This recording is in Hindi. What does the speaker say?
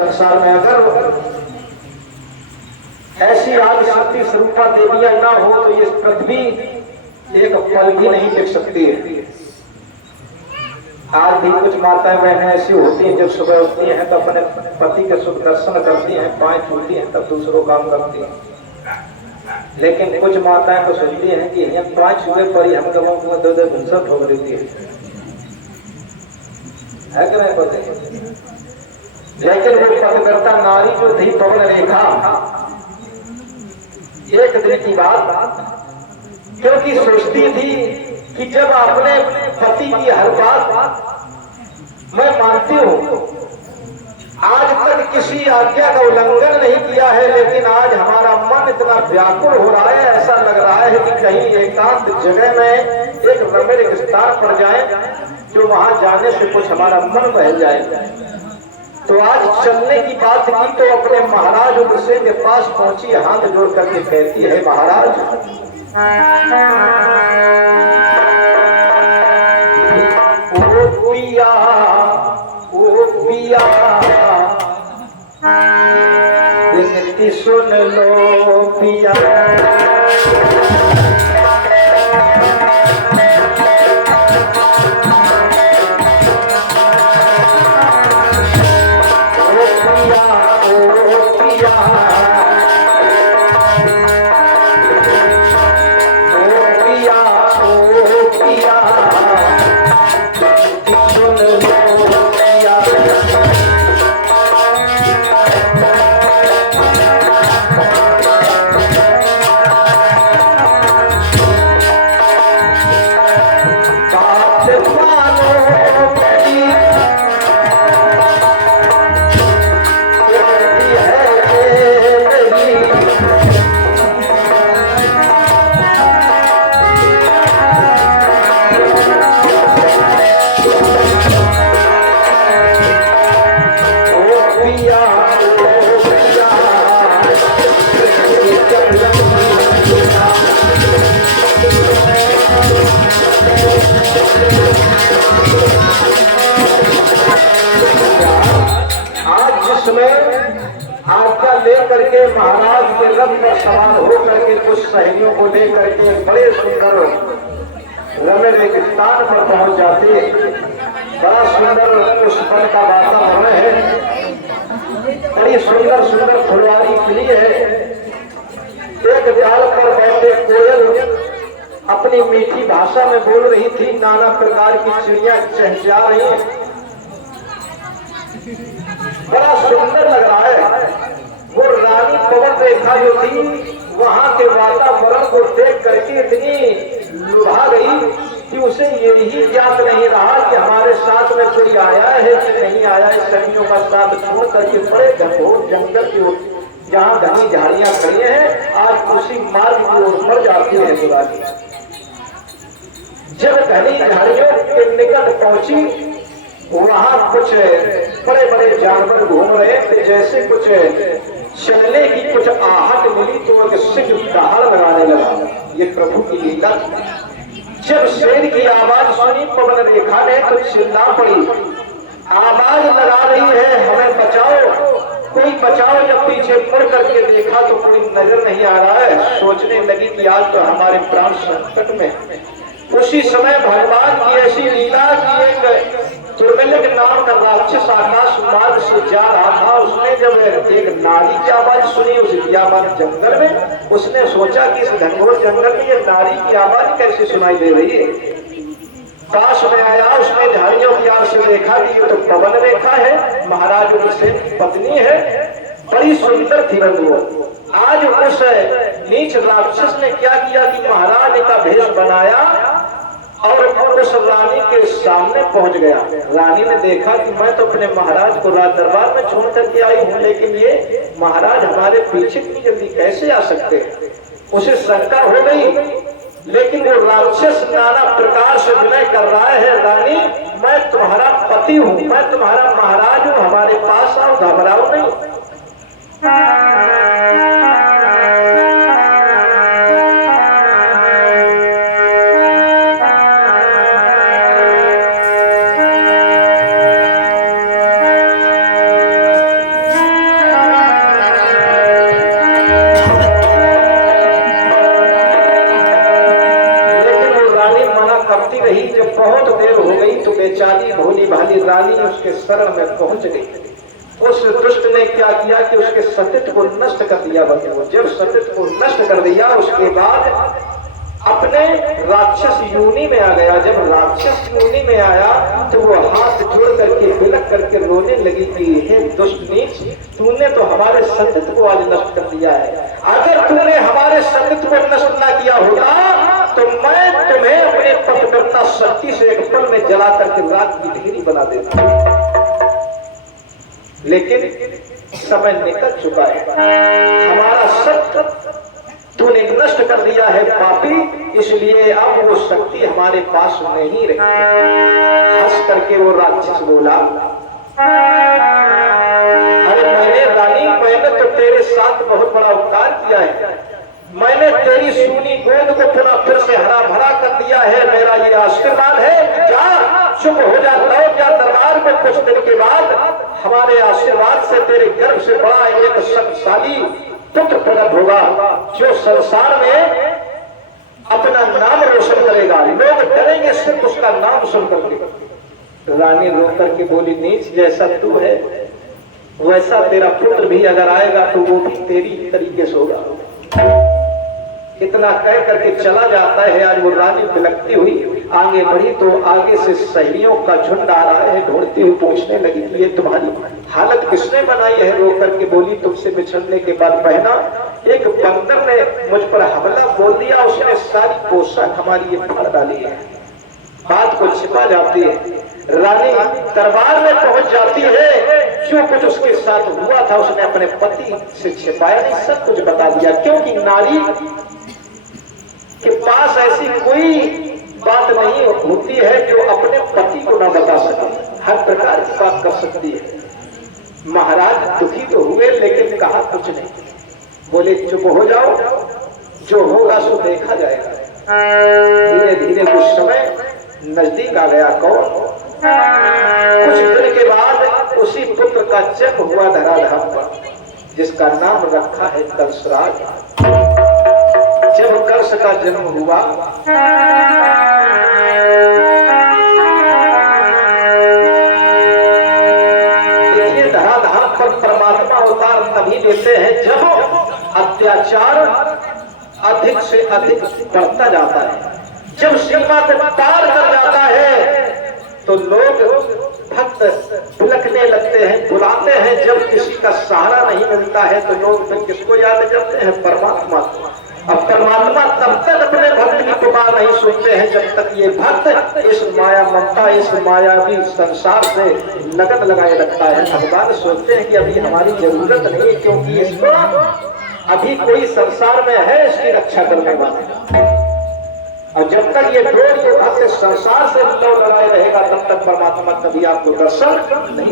संसार में अगर ऐसी आदि शक्ति स्वरूपा देवियां ना हो तो ये पृथ्वी एक पल भी नहीं टिक सकती है। आज भी कुछ माताएं बहनें ऐसी होती हैं, जब सुबह उठती हैं तो अपने पति के शुभ दर्शन करती हैं, पांव छूती हैं, तब दूसरों काम करती हैं। लेकिन कुछ माताएं तो सोचती हैं कि यहाँ पांच छुए पर ही हम लोगों को दो घुसा ठोक देती है कि नहीं पता। लेकिन वो पतिव्रता नारी जो थी पवन रेखा, एक दिन की बात, क्योंकि सोचती थी कि जब अपने पति की हर बात मैं मानती हूं, आज तक किसी आज्ञा का उल्लंघन नहीं किया है, लेकिन आज हमारा मन इतना व्याकुल हो रहा है, ऐसा लग रहा है कि कहीं एकांत जगह में एक रमणीय स्थान पर जाए जो वहां जाने से कुछ हमारा मन बहल जाए। तो आज चलने की बात की तो अपने महाराज उनसे के पास पहुंची, हाथ जोड़ करके कहती है, महाराज ओ पिया विनती सुन लो पिया, आज्ञा लेकर के महाराज के रथ पर सवार होकर के कुछ सहेलियों को लेकर के बड़े सुंदर रमणीय स्थान पर पहुंच जाते। बड़ा सुंदर उस पल का वातावरण है, बड़ी सुंदर सुंदर फुलवारी खिली है। एक डाल पर बैठे कोयल अपनी मीठी भाषा में बोल रही थी, नाना प्रकार की चिड़िया चहचहा रही हैं। बड़ा सुंदर लग रहा है। वो रानी पवन रेखा जो थी वहां के वातावरण को देख करके इतनी लुभा गई कि उसे यही ज्ञात नहीं रहा कि हमारे साथ में कोई आया है कि नहीं आया है। सखियों का साथ छोड़ करके बड़े घनघोर जंगल की ओर जहाँ घनी झाड़ियां खड़ी हैं, आज उसी मार्ग की ओर बढ़ जाती है दुरानी। जब घनी झाड़ियों के निकट पहुंची, वहां कुछ बड़े बड़े जानवर घूम रहे थे, जैसे कुछ चलने की कुछ आहट मिली तो एक सिंह दहाड़ लगाने लगा। ये प्रभु की लीला। जब शेर की आवाज सुनी पवन रेखा ने तो चिल्ला पड़ी, आवाज लगा रही है, हमें बचाओ, कोई बचाओ। जब पीछे मुड़ करके देखा तो कोई नजर नहीं आ रहा है। सोचने लगी कि आज तो हमारे प्राण संकट में। उसी समय भगवान की ऐसी लीला की एक दुर्मिलक नाम का राक्षस आकाश मार्ग से जा रहा था। उसने जब एक नारी की आवाज सुनी उस विद्यामान जंगल में, उसने सोचा कि इस घनघोर जंगल में ये नारी की आवाज कैसे सुनाई दे रही है। पास में आया, उसने झाड़ियों की आड़ से देखा कि ये तो पवन रेखा है, महाराज उनसे पत्नी है, बड़ी सुंदर थी वो। आज उस नीच राक्षस ने क्या किया कि महाराज का भेष बनाया और उस रानी के सामने पहुंच गया। रानी ने देखा कि मैं तो अपने महाराज को राज दरबार में छोड़ करके आई हूँ, लेकिन ये महाराज हमारे पीछे इतनी जल्दी कैसे आ सकते हैं। उसे शंका हो गई, लेकिन वो राक्षस नाना प्रकार से विनय कर रहा है, रानी मैं तुम्हारा पति हूँ, मैं तुम्हारा महाराज हूँ, हमारे पास आओ, घबराओ नहीं। रानी उसके शरण में पहुंच गई। उस दुष्ट ने क्या किया कि उसके सतीत्व को नष्ट कर दिया। बंधुओं, जब सतीत्व को नष्ट कर दिया उसके बाद अपने राक्षस योनि में आ गया। जब राक्षस योनि में आया तो वो हाथ जोड़ करके बिलक करके रोने लगी कि हे दुष्ट नीच, तूने तो हमारे सतीत्व को आज नष्ट कर दिया है। अगर तूने हमारे सतीत्व को नष्ट ना किया होता तो मैं तुम्हें अपने पतिव्रता शक्ति से एक पल में जला करके रात की ढेरी बना देता। लेकिन समय निकल चुका है, हमारा सत्य तूने नष्ट कर दिया है पापी, इसलिए अब वो शक्ति हमारे पास नहीं रही। हंस करके वो राक्षस बोला, अरे मैंने तो तेरे साथ बहुत बड़ा उपकार किया है। मैंने तेरी सूनी गोद को पुनः फिर से हरा भरा कर दिया है। मेरा ये आशीर्वाद है, क्या चुप हो जा, लौट जा दरबार में। कुछ दिन के बाद हमारे आशीर्वाद से तेरे गर्भ से बड़ा एक शक्तिशाली पुत्र प्रकट होगा, जो संसार में अपना नाम रोशन करेगा। लोग डरेंगे सिर्फ उसका नाम सुन करके। रानी रो करके बोली, नीच जैसा तू है वैसा तेरा पुत्र भी अगर आएगा तो वो भी तेरी तरीके से होगा। इतना कह करके चला जाता है। आज वो रानी बिलखती हुई आगे बढ़ी तो आगे से सहेलियों का झुंड आ रहा है। ढूंढती हुई पूछने लगी कि ये तुम्हारी हालत किसने बनाई है? रो करके बोली, तुमसे बिछड़ने के बाद बहना एक बंदर ने मुझ पर हमला बोल दिया, उसने सारी पोशाक हमारी ये फाड़ डाली है। बात को छिपा जाती है। रानी दरबार में पहुंच जाती है। जो कुछ उसके साथ हुआ था उसने अपने पति से छिपाया नहीं, सब कुछ बता दिया। क्योंकि नारी के पास ऐसी कोई बात नहीं होती है जो अपने पति को ना बता सके। हर प्रकार की बात कर सकती है। महाराज दुखी तो हुए लेकिन कहा कुछ नहीं। बोले चुप हो जाओ, जो होगा सो देखा जाएगा। धीरे धीरे कुछ समय नजदीक आ गया। कौन? कुछ दिन के बाद उसी पुत्र का जन्म हुआ धराधाम पर, जिसका नाम रखा है कंसराज। जब कंस का जन्म हुआ देखिए, धराधाम पर परमात्मा अवतार तभी देते हैं जब अत्याचार अधिक से अधिक बढ़ता जाता है। जब सीमा को पार कर जाता है तो लोग भक्त भुलकने लगते हैं, बुलाते हैं। जब किसी का सहारा नहीं मिलता है तो लोग फिर किसको याद करते हैं? परमात्मा। अब परमात्मा तब तक अपने भक्त की पुकार नहीं सुनते हैं जब तक ये भक्त इस माया ममता, इस मायावी संसार से लगन लगाए रखता है। भगवान सोचते हैं कि अभी हमारी जरूरत नहीं है, क्योंकि इसको अभी कोई संसार में है इसकी रक्षा करने वाला। और जब तक ये भक्त संसार से लगाए रहेगा तब तक परमात्मा कभी आपको दर्शन नहीं